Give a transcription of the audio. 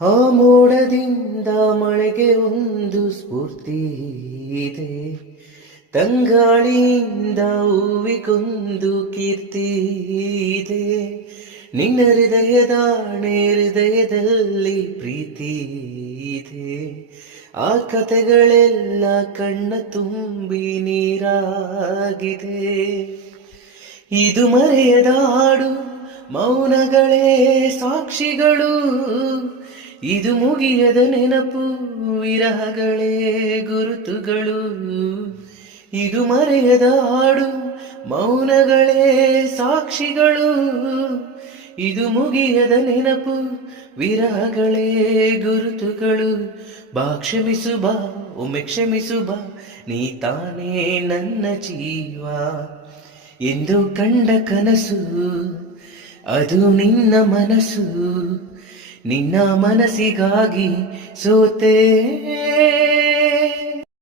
ಆ ಮೋಡದಿಂದ ಮಳೆಗೆ ಒಂದು ಸ್ಫೂರ್ತಿ ಇದೆ, ತಂಗಾಳಿಯಿಂದ ಹೂವಿಗೊಂದು ಕೀರ್ತಿ ಇದೆ. ನಿನ್ನ ಹೃದಯದಲ್ಲಿ ಪ್ರೀತಿ ಇದೆ. ಆ ಕಥೆಗಳೆಲ್ಲ ಕಣ್ಣ ತುಂಬಿ ನೀರಾಗಿದೆ. ಇದು ಮರೆಯದ ಹಾಡು, ಮೌನಗಳೇ ಸಾಕ್ಷಿಗಳು. ಇದು ಮುಗಿಯದ ನೆನಪು, ವಿರಹಗಳೇ ಗುರುತುಗಳು. ಇದು ಮರೆಯದ ಹಾಡು, ಮೌನಗಳೇ ಸಾಕ್ಷಿಗಳು. ಇದು ಮುಗಿಯದ ನೆನಪು, ವಿರಹಗಳೇ ಗುರುತುಗಳು. ಬಾ ಕ್ಷಮಿಸು ಬಾ, ಒಮ್ಮೆ ಕ್ಷಮಿಸು ಬಾ, ನೀ ತಾನೇ ನನ್ನ ಜೀವ ಎಂದು ಕಂಡ ಕನಸು. ಅದು ನಿನ್ನ ಮನಸ್ಸು, ನಿನ್ನ ಮನಸ್ಸಿಗಾಗಿ ಸೋತೆ.